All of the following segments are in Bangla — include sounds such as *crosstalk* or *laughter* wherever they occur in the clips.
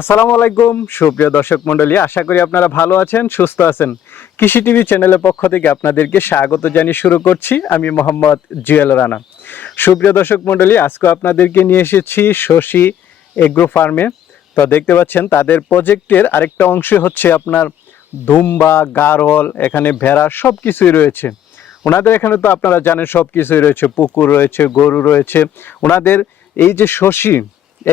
আসসালামু আলাইকুম, সুপ্রিয় দর্শক মণ্ডলী, আশা করি আপনারা ভালো আছেন, সুস্থ আছেন। কৃষি টিভি চ্যানেলের পক্ষ থেকে আপনাদেরকে স্বাগত জানিয়ে শুরু করছি আমি মোহাম্মদ জুয়েল রানা। সুপ্রিয় দর্শক মণ্ডলী, আজকে আপনাদেরকে নিয়ে এসেছি শশী এগ্রো ফার্মে তো দেখতে পাচ্ছেন, তাদের প্রজেক্টের আরেকটা অংশ হচ্ছে আপনার দুম্বা, গারল, এখানে ভেড়া সব কিছুই রয়েছে। ওনাদের এখানে তো আপনারা জানেন সব কিছুই রয়েছে, পুকুর রয়েছে, গরু রয়েছে। ওনাদের এই যে শশী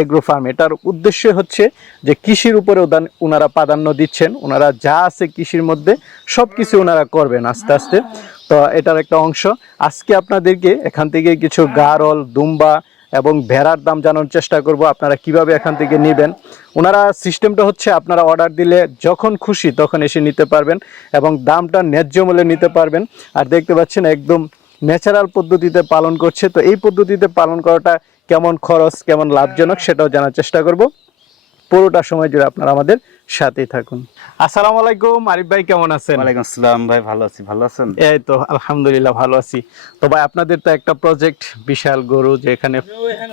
এগ্রো ফার্ম এটার উদ্দেশ্য হচ্ছে যে কৃষির উপরে ওনারা প্রাধান্য দিচ্ছেন। ওনারা যা আছে কৃষির মধ্যে সব কিছু ওনারা করবেন আস্তে আস্তে। তো এটার একটা অংশ। আজকে আপনাদেরকে এখান থেকে কিছু গারল, দুম্বা এবং ভেড়ার দাম জানার চেষ্টা করব। আপনারা কীভাবে এখান থেকে নেবেন? ওনারা সিস্টেমটা হচ্ছে আপনারা অর্ডার দিলে যখন খুশি তখন এসে নিতে পারবেন এবং দামটা ন্যায্য মূল্যে নিতে পারবেন। আর দেখতে পাচ্ছেন একদম ন্যাচারাল পদ্ধতিতে পালন করছে। তো এই পদ্ধতিতে পালন করাটা কেমন খরচ কেমন লাভজনক সেটাও জানার চেষ্টা করব। পুরোটা সময় জুড়ে আপনারা আমাদের সাথেই থাকুন। আসসালামু আলাইকুম আরিফ ভাই কেমন আছেন? ওয়ালাইকুম আসসালাম ভাই ভালো আছি। ভালো আছেন? এই তো আলহামদুলিল্লাহ ভালো আছি। তো ভাই আপনাদের তো একটা প্রজেক্ট বিশাল গরু যে এখানে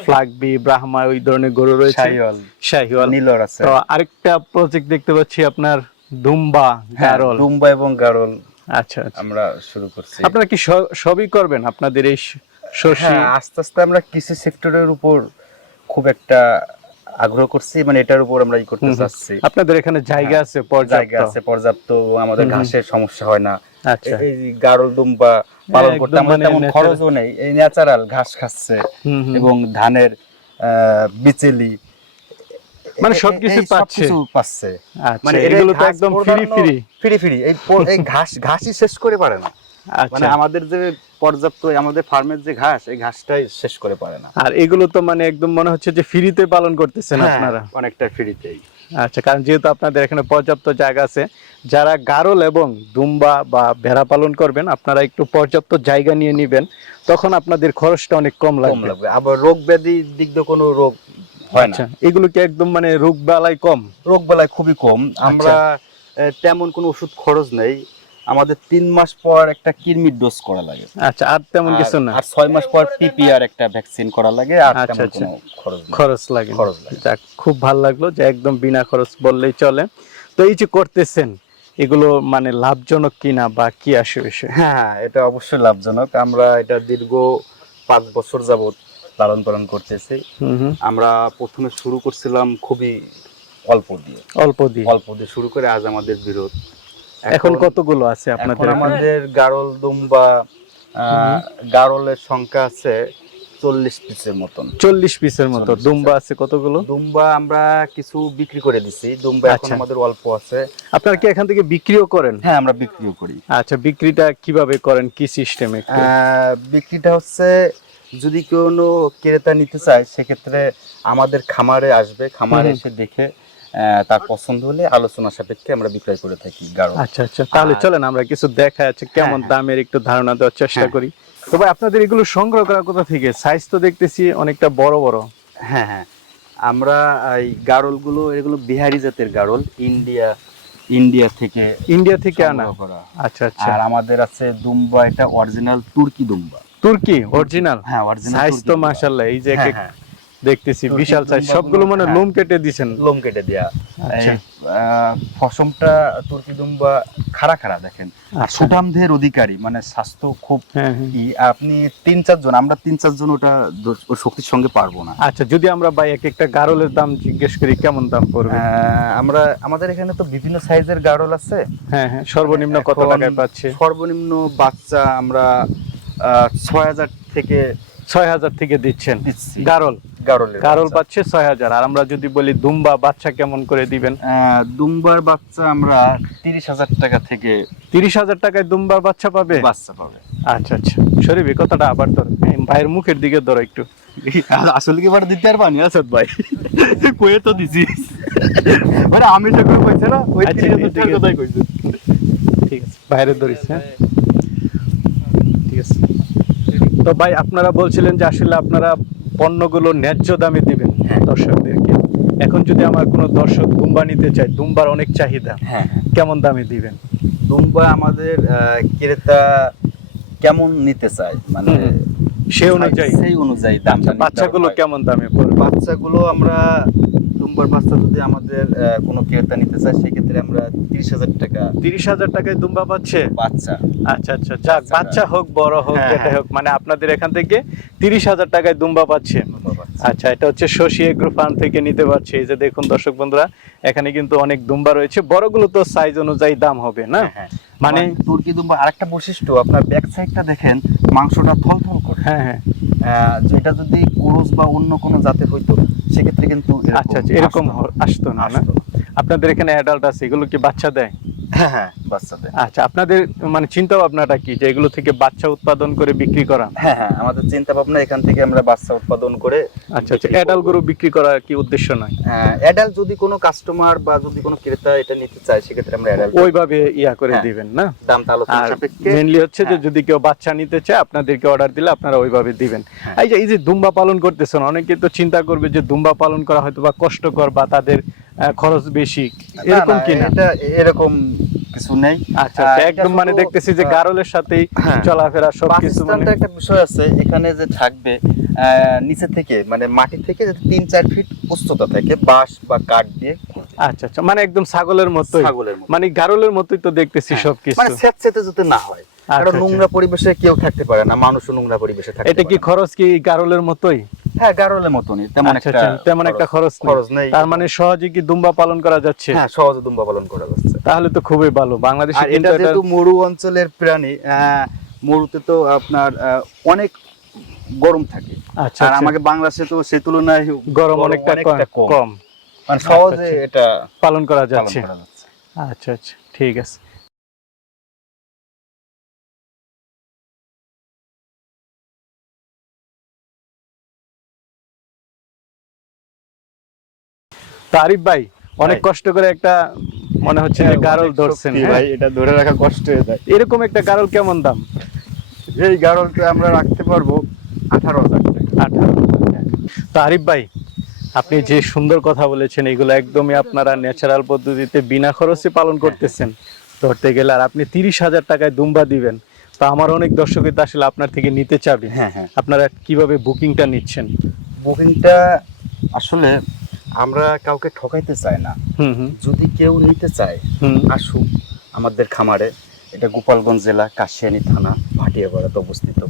ফ্লাগবি ব্রাহ্মা ওই ধরনের গরু রয়েছে। শাহিওয়াল। শাহিওয়াল। নীলর আছে। তো আরেকটা প্রজেক্ট দেখতে পাচ্ছি আপনার দুম্বা হ্যাঁ, গারল দুম্বা এবং গারল। আচ্ছা আচ্ছা। আমরা শুরু করছি। আপনারা কি সবই করবেন? আপনাদের এই শস্য হ্যাঁ আস্তে আস্তে আমরা কৃষি সেক্টরের উপর খুব একটা আগ্রহ করছি মানে এটার উপর আমরা ই করতে চাচ্ছি। আপনাদের এখানে জায়গা আছে জায়গা পর্যাপ্ত আছে পর্যাপ্ত আমাদের। ঘাসের সমস্যা হয় না। আচ্ছা। এই যে গারল দুম্বা পালন করতে আমাদের মানে তেমন খরচও নেই। এই ন্যাচারাল ঘাস খাচ্ছে। এবং ধানের আহ, বিচেলি মানে সবকিছু পাচ্ছে। পাচ্ছে। মানে এগুলো তো একদম ফ্রি ফ্রি ফ্রি ফ্রি এই এই *laughs* ঘাস ঘাসই শেষ করে পারে না। মানে আচ্ছা আমাদের যে পর্যাপ্ত আমাদের ফার্মের যে ঘাস এই ঘাসটাই শেষ করে পারে না। আর এগুলো তো মানে একদম মনে হচ্ছে যে ফ্রিতে পালন করতেছেন হ্যাঁ, আপনারা। অনেকটা ফ্রিতেই। আচ্ছা কারণ যেহেতু আপনাদের এখানে পর্যাপ্ত জায়গা আছে যারা গারল এবং দুম্বা বা ভেড়া পালন করবেন আপনারা একটু পর্যাপ্ত জায়গা নিয়ে নেবেন তখন আপনাদের খরচটা অনেক কম লাগবে। লাগবে। আবার রোগ ব্যাধি দিক দিয়ে কোনো রোগ হয় না। আচ্ছা এগুলো কি একদম মানে রোগ বালাই কম? রোগ বেলায় খুবই কম। আচ্ছা। আমরা তেমন কোনো ওষুধ খরচ নেই। আমাদের তিন মাস পর একটা কিরমির ডোজ করা লাগে। আচ্ছা আর তেমন কিছু না। আর ছয় মাস পর পিপিআর একটা ভ্যাকসিন করা লাগে আর আচ্ছা, আচ্ছা। খরচ লাগে। খরচ যাক খুব ভালো লাগল যে একদম বিনা খরচ বললেই চলে। তো এই যে করতেছেন এগুলো মানে লাভজনক কিনা বা কি আসে বিষয়? হ্যাঁ এটা অবশ্যই লাভজনক। আমরা এটা দীর্ঘ পাঁচ বছর যাবত লালন পালন করতেছি। আমরা প্রথমে শুরু করছিলাম খুবই অল্প দিয়ে। অল্প দিয়ে। অল্প দিয়ে শুরু করে আজ আমাদের বিরোধ। এখন কতগুলো আছে আপনাদের? আমাদের গারল দুম্বা গারলের সংখ্যা আছে চল্লিশ পিসের মতন। চল্লিশ পিসের মতো। দুম্বা আছে কতগুলো? দুম্বা আমরা কিছু বিক্রি করে দিছি। দুম্বা এখন আচ্ছা। আমাদের অল্প আছে। আপনারা কি এখান থেকে বিক্রিও করেন? হ্যাঁ আমরা বিক্রিও করি। আচ্ছা বিক্রিটা কীভাবে করেন? কি সিস্টেমে বিক্রিটা হচ্ছে যদি কোনো ক্রেতা নিতে চায় সেক্ষেত্রে আমাদের খামারে আসবে খামারে এসে দেখে তার পছন্দ হলে আলোচনা সাপেক্ষে আমরা বিক্রয় করে থাকি গাঢ় আচ্ছা আচ্ছা তাহলে চলেন আমরা কিছু দেখা যাচ্ছে কেমন হ্যাঁ। দামের একটু ধারণা দেওয়ার চেষ্টা হ্যাঁ। করি। তবে আপনাদের এগুলো সংগ্রহ করা কোথা থেকে? সাইজ তো দেখতেছি অনেকটা বড় বড়। হ্যাঁ হ্যাঁ। আমরা এই গাড়লগুলো এগুলো বিহারি জাতের গাড়ল ইন্ডিয়া ইন্ডিয়া থেকে ইন্ডিয়া থেকে আনা। করা। আচ্ছা আচ্ছা। আর আমাদের আছে দুম্বা এটা অরিজিনাল তুর্কি দুম্বা। তুর্কি অরিজিনাল হ্যাঁ অরিজিনাল সাইজ তো মাশাআল্লাহ এই যে এক এক হ্যাঁ। দেখতেছি বিশাল সাইজ সবগুলো মানে হ্যাঁ। লোম কেটে দিছেন। লোম কেটে দেয়া। আচ্ছা। আহ, তুর্কি দুম্বা খাড়া খাড়া দেখেন। আচ্ছা। সুঠামদের অধিকারী মানে স্বাস্থ্য খুব হ্যাঁ হ্যাঁ। আপনি তিন চারজন আমরা তিন চারজন ওটা শক্তির সঙ্গে পারব না। আচ্ছা যদি আমরা ভাই এক একটা গারলের দাম জিজ্ঞেস করি কেমন দাম পড়বে? আমরা আমাদের এখানে তো বিভিন্ন সাইজের গাড়ল আছে। হ্যাঁ হ্যাঁ সর্বনিম্ন কত টাকায় পাচ্ছে? সর্বনিম্ন বাচ্চা আমরা ছয় হাজার থেকে ছয় হাজার থেকে দিচ্ছেন। দিচ্ছি। গারল। গারল বাচ্চা। পাচ্ছে ছয় হাজার। আর আমরা যদি বলি দুম্বা বাচ্চা কেমন করে দিবেন? দুম্বার বাচ্চা আমরা তিরিশ হাজার টাকা থেকে তিরিশ হাজার টাকায় দুম্বার বাচ্চা পাবে? বাচ্চা পাবে। আচ্ছা আচ্ছা। শরীফ এই কথাটা আবার ধরো। ভাইয়ের মুখের দিকে ধরো একটু। আসলে কি এবার দিতে পারবানি আসাদ ভাই? কয়ে তো দিছি। মানে আমি যখন কইছে না ওই আচ্ছা, ঠিক আছে। বাইরে ধরিস হ্যাঁ? তো ভাই আপনারা বলছিলেন যে আসলে আপনারা পণ্যগুলো ন্যায্য দামে দিবেন হ্যাঁ। দর্শকদেরকে। এখন যদি আমার কোনো দর্শক দুম্বা নিতে চায় দুম্বার অনেক চাহিদা। হ্যাঁ কেমন দামে দিবেন? দুম্বা আমাদের ক্রেতা কেমন নিতে চায়? মানে সে অনুযায়ী। সেই অনুযায়ী দামটা নিতে বাচ্চাগুলো কেমন দামে পড়বে? বাচ্চাগুলো আমরা বাচ্চা যদি আমাদের কোনো ক্রেতা নিতে চায় সেক্ষেত্রে আমরা তিরিশ হাজার টাকা তিরিশ হাজার টাকায় দুম্বা পাচ্ছে? বাচ্চা। আচ্ছা আচ্ছা যাক বাচ্চা। হোক বড় হোক হ্যাঁ, যেটা হ্যাঁ। হোক মানে আপনাদের এখান থেকে তিরিশ হাজার টাকায় দুম্বা পাচ্ছে। আচ্ছা এটা হচ্ছে শশী এগ্রো ফার্ম থেকে নিতে পারছি। এই যে দেখুন দর্শক বন্ধুরা এখানে কিন্তু অনেক দুম্বা রয়েছে। বড়গুলো তো সাইজ অনুযায়ী দাম হবে না? হ্যাঁ। মানে তুর্কি দুম্বা আরেকটা বৈশিষ্ট্য আপনার ব্যাক সাইডটা দেখেন মাংসটা থলথল করে। হ্যাঁ হ্যাঁ। যেটা যদি কুরুস বা অন্য কোনো জাতের হইতো সেক্ষেত্রে কিন্তু আচ্ছা আচ্ছা এরকম আসতো না। আপনাদের এখানে অ্যাডাল্ট আছে এগুলো কি বাচ্চা দেয় হ্যাঁ হ্যাঁ বাচ্চাদের আচ্ছা আপনাদের মানে চিন্তা ভাবনাটা কি যে এগুলো থেকে বাচ্চা উৎপাদন করে বিক্রি করা হ্যাঁ হ্যাঁ আমাদের চিন্তা ভাবনা এখান থেকে আমরা বাচ্চা উৎপাদন করে আচ্ছা আচ্ছা অ্যাডাল্ট গরু বিক্রি করা কি উদ্দেশ্য নয় অ্যাডাল্ট যদি কোনো কাস্টমার বা যদি কোনো ক্রেতা এটা নিতে চায় সেক্ষেত্রে আমরা অ্যাডাল্ট ওইভাবে ইয়া করে হ্যাঁ। দিবেন না আলোচনা সাপেক্ষে মেনলি হচ্ছে যে। যদি কেউ বাচ্চা নিতে চায় আপনাদেরকে অর্ডার দিলে আপনারা ওইভাবে দিবেন। এই যে এই যে দুম্বা পালন করতেছেন অনেকে তো চিন্তা করবে যে দুম্বা পালন করা হয়তো বা কষ্টকর বা তাদের খরচ বেশি এরকম না, কি না? এটা এরকম কিছু নেই। আচ্ছা আচ্ছা, একদম মানে দেখতেছি যে গারলের সাথেই হ্যাঁ। চলাফেরা সবকিছু মানে বাসস্থানটা একটা বিষয় আছে এখানে যে থাকবে নিচে থেকে মানে মাটি থেকে যাতে তিন চার ফিট উচ্চতা থাকে বাঁশ বা কাঠ দিয়ে আচ্ছা আচ্ছা মানে একদম ছাগলের মতোই। ছাগলের মতো মানে গারলের মতোই তো দেখতেছি হ্যাঁ, সবকিছু। মানে স্যাঁতসেঁতে যাতে না হয়। আচ্ছা, কারণ আচ্ছা। নোংরা পরিবেশে কেউ থাকতে পারে না মানুষও নোংরা পরিবেশে থাকে এটা কি খরচ কি গারলের মতোই? হ্যাঁ গারলের মতনই তেমন আচ্ছা, একটা আচ্ছা, তেমন একটা খরচ খরচ নেই। তার মানে সহজে কি দুম্বা পালন করা যাচ্ছে? হ্যাঁ সহজে দুম্বা পালন করা যাচ্ছে। তাহলে তো খুবই ভালো। বাংলাদেশে এটা যেহেতু মরু অঞ্চলের প্রাণী মরুতে তো আপনার অনেক গরম থাকে। আচ্ছা আর। আমাকে বাংলাদেশে তো সে তুলনায় গরম অনেকটা কম। মানে সহজে। এটা পালন করা যাচ্ছে। আচ্ছা আচ্ছা ঠিক আছে। তো আরিফ ভাই অনেক কষ্ট করে একটা মনে হচ্ছে যে গারল ধরছেন হ্যাঁ? ভাই এটা ধরে রাখা কষ্ট হয়ে যায়। এরকম একটা গারল কেমন দাম? এই গারলটা আমরা রাখতে পারব আঠারো হাজার টাকা। আঠারো তো আরিফ ভাই আপনি যে সুন্দর কথা বলেছেন এগুলো একদমই আপনারা ন্যাচারাল পদ্ধতিতে বিনা খরচে পালন করতেছেন। ধরতে গেলে আর আপনি তিরিশ হাজার টাকায় দুম্বা দিবেন। তো আমার অনেক দর্শকই তো আসলে আপনার থেকে নিতে চাবে। হ্যাঁ হ্যাঁ। আপনারা কীভাবে বুকিংটা নিচ্ছেন? বুকিংটা আসলে আমরা কাউকে ঠকাইতে চাই না। যদি কেউ নিতে চায় আসুক আমাদের খামারে। এটা গোপালগঞ্জ জেলা কাশিয়ানী থানা ভাটিয়াপাড়াতে অবস্থিত।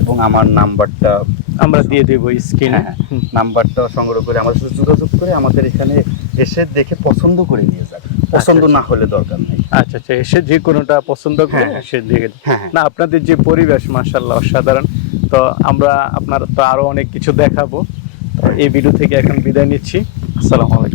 এবং আমার নাম্বারটা আমরা দিয়ে দেবো স্ক্রিনে হ্যাঁ, নাম্বারটা সংগ্রহ করে আমাদের সাথে যোগাযোগ করে আমাদের এখানে এসে দেখে পছন্দ করে নিয়ে যাবে। পছন্দ না হলে দরকার নেই। আচ্ছা আচ্ছা। এসে যে কোনোটা পছন্দ করে হ্যাঁ, সে দেখে। হ্যাঁ হ্যাঁ। না আপনাদের যে পরিবেশ মাশাল্লাহ অসাধারণ। তো আমরা আপনার তো আরও অনেক কিছু দেখাবো। এই ভিডিও থেকে এখন বিদায় নিচ্ছি। আসসালামু আলাইকুম।